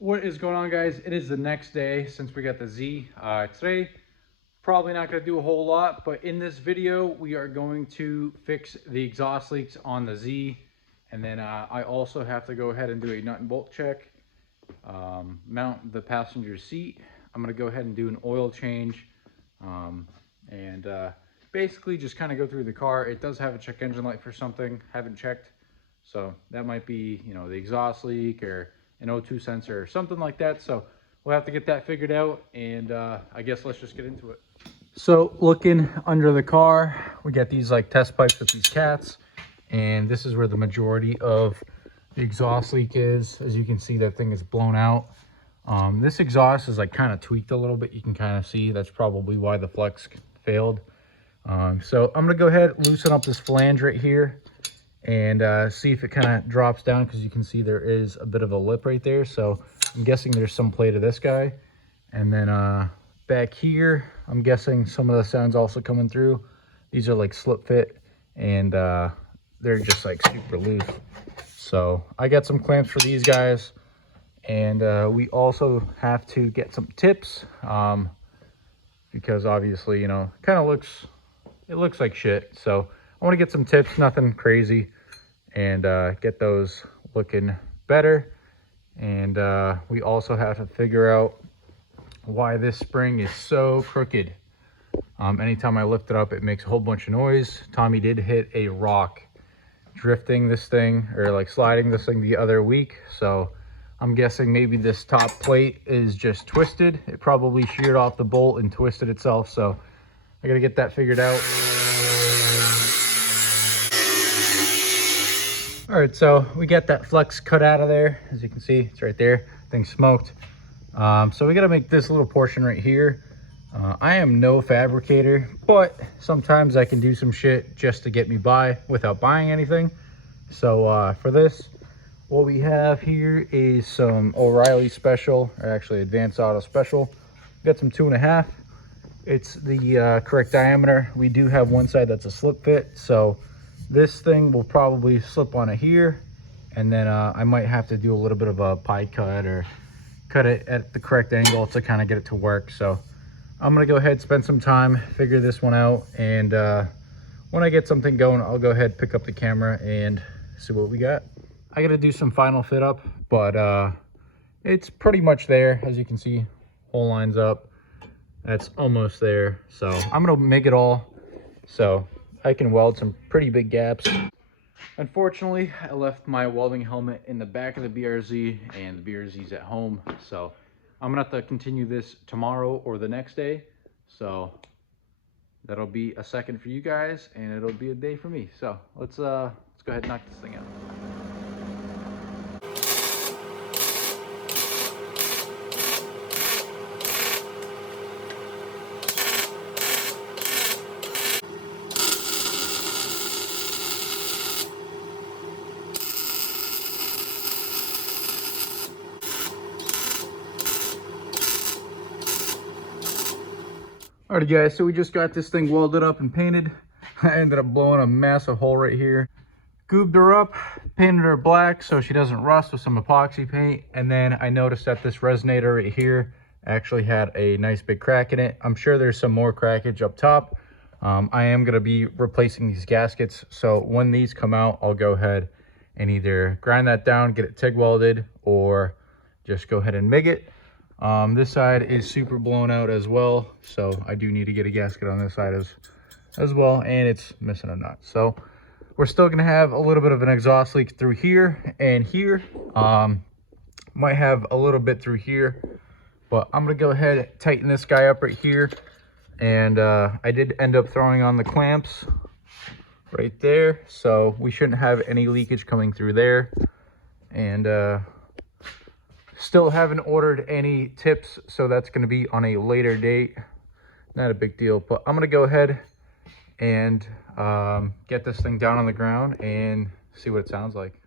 What is going on, guys? It is the next day since we got the Z. Today, probably not going to do a whole lot, but in this video, we are going to fix the exhaust leaks on the Z. And then I also have to go ahead and do a nut and bolt check, mount the passenger seat. I'm going to go ahead and do an oil change, and basically just kind of go through the car. It does have a check engine light for something, haven't checked. So that might be, the exhaust leak or an O2 sensor or something like that. So we'll have to get that figured out, and I guess let's just get into it. So looking under the car, we got these like test pipes with these cats, and this is where the majority of the exhaust leak is. As you can see, that thing is blown out. This exhaust is like kind of tweaked a little bit. You can kind of see that's probably why the flex failed. So I'm gonna go ahead, loosen up this flange right here and see if it kind of drops down, because you can see there is a bit of a lip right there. So I'm guessing there's some play to this guy. And then back here, I'm guessing some of the sound's also coming through. These are like slip fit, and they're just like super loose. So I got some clamps for these guys, and we also have to get some tips, because obviously, kind of looks like shit. So I want to get some tips, nothing crazy, and get those looking better. And we also have to figure out why this spring is so crooked. Anytime I lift it up, it makes a whole bunch of noise. Tommy did hit a rock drifting this thing, or like sliding this thing, the other week. So I'm guessing maybe this top plate is just twisted. It probably sheared off the bolt and twisted itself. So I gotta get that figured out. All right, so we got that flex cut out of there. As you can see, it's right there. Thing's smoked. So we got to make this little portion right here. I am no fabricator, but sometimes I can do some shit just to get me by without buying anything. So for this, what we have here is some O'Reilly Special, or actually Advanced Auto Special. Got some 2.5. It's the correct diameter. We do have one side that's a slip fit, so this thing will probably slip on it here, and then I might have to do a little bit of a pie cut or cut it at the correct angle to kind of get it to work. So I'm gonna go ahead, spend some time, figure this one out, and when I get something going, I'll go ahead, pick up the camera and see what we got. I gotta do some final fit up, but it's pretty much there. As you can see, hole lines up. That's almost there. So I'm gonna make it all so I can weld some pretty big gaps. Unfortunately, I left my welding helmet in the back of the BRZ, and the BRZ's at home. So I'm gonna have to continue this tomorrow or the next day. So that'll be a second for you guys, and it'll be a day for me. So let's go ahead and knock this thing out. Alrighty guys, so we just got this thing welded up and painted. I ended up blowing a massive hole right here. Goobed her up, painted her black so she doesn't rust with some epoxy paint. And then I noticed that this resonator right here actually had a nice big crack in it. I'm sure there's some more crackage up top. I am gonna be replacing these gaskets. So when these come out, I'll go ahead and either grind that down, get it TIG welded, or just go ahead and MIG it. This side is super blown out as well, so I do need to get a gasket on this side as well, and it's missing a nut. So we're still gonna have a little bit of an exhaust leak through here and here. Might have a little bit through here, but I'm gonna go ahead and tighten this guy up right here. And I did end up throwing on the clamps right there, so we shouldn't have any leakage coming through there. And still haven't ordered any tips, so that's going to be on a later date. Not a big deal, but I'm going to go ahead and get this thing down on the ground and see what it sounds like.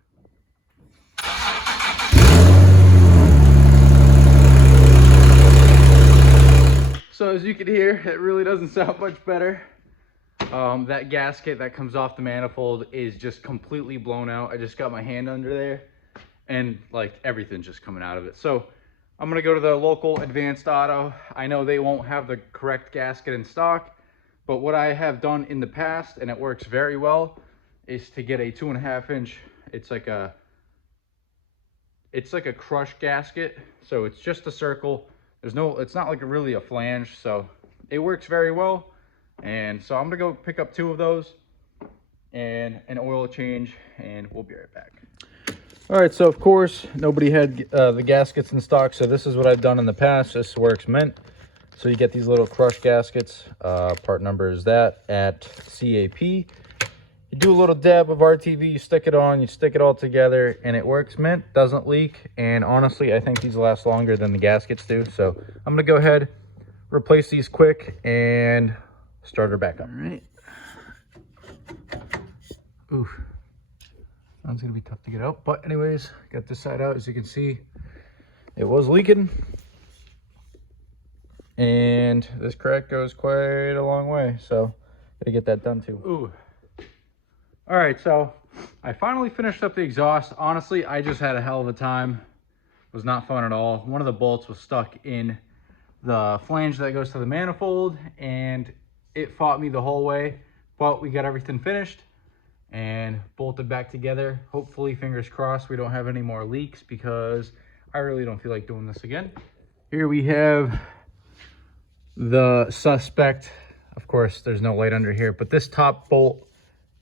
So as you can hear, it really doesn't sound much better. That gasket that comes off the manifold is just completely blown out. I just got my hand under there, and like everything's just coming out of it. So I'm gonna go to the local Advanced Auto. I know they won't have the correct gasket in stock, but what I have done in the past, and it works very well, is to get a 2.5 inch, it's like a crush gasket. So it's just a circle. It's not like really a flange, so it works very well. And so I'm gonna go pick up 2 of those and an oil change, and we'll be right back. All right, so of course nobody had the gaskets in stock, so this is what I've done in the past. This works mint. So you get these little crush gaskets. Part number is that at CAP. You do a little dab of RTV, you stick it on, you stick it all together, and it works mint, doesn't leak. And honestly, I think these last longer than the gaskets do. So I'm gonna go ahead, replace these quick, and start her back up. All right. Ooh. That's gonna be tough to get out, but anyways, got this side out. As you can see, it was leaking, and this crack goes quite a long way, so gotta get that done too. Ooh. All right, so I finally finished up the exhaust. Honestly, I just had a hell of a time. It was not fun at all. One of the bolts was stuck in the flange that goes to the manifold, and it fought me the whole way, but we got everything finished and bolted back together. Hopefully, fingers crossed, we don't have any more leaks, because I really don't feel like doing this again. Here we have the suspect. Of course, there's no light under here, but this top bolt,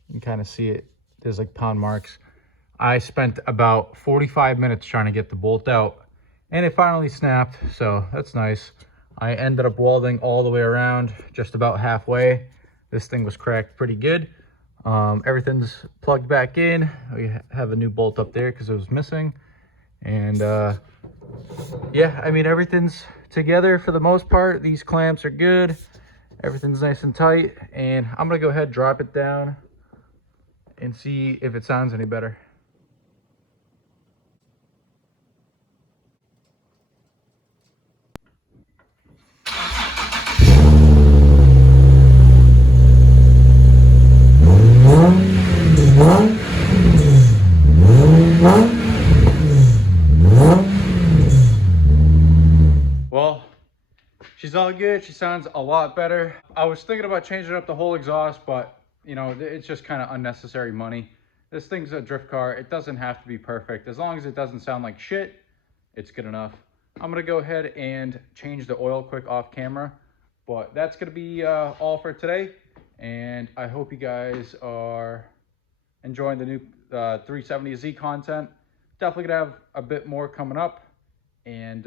you can kind of see it. There's like pound marks. I spent about 45 minutes trying to get the bolt out, and it finally snapped, so that's nice. I ended up welding all the way around, just about halfway. This thing was cracked pretty good. Everything's plugged back in. We have a new bolt up there because it was missing. And yeah, I mean, everything's together for the most part. These clamps are good. Everything's nice and tight. And I'm gonna go ahead, drop it down, and see if it sounds any better. Well, she's all good. She sounds a lot better. I was thinking about changing up the whole exhaust, but you know, it's just kind of unnecessary money. This thing's a drift car. It doesn't have to be perfect. As long as it doesn't sound like shit, it's good enough. I'm gonna go ahead and change the oil quick off camera, but that's gonna be all for today. And I hope you guys are enjoying the new 370Z content. Definitely gonna have a bit more coming up, and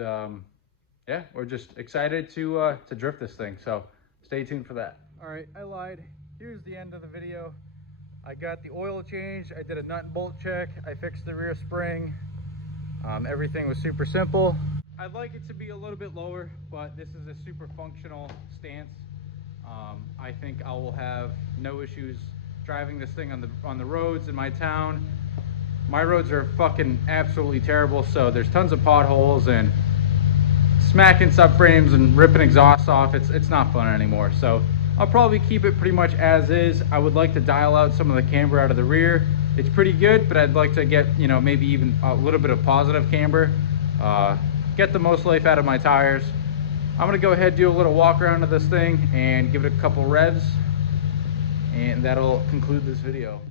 yeah, we're just excited to drift this thing, so stay tuned for that. All right, I lied. Here's the end of the video. I got the oil changed, I did a nut and bolt check, I fixed the rear spring. Everything was super simple. I'd like it to be a little bit lower, but this is a super functional stance. I think I will have no issues driving this thing on the roads in my town. My roads are fucking absolutely terrible, so there's tons of potholes and smacking subframes and ripping exhausts off. It's not fun anymore, so I'll probably keep it pretty much as is. I would like to dial out some of the camber out of the rear. It's pretty good, but I'd like to get, you know, maybe even a little bit of positive camber, get the most life out of my tires. I'm gonna go ahead, do a little walk around of this thing and give it a couple revs, and that'll conclude this video.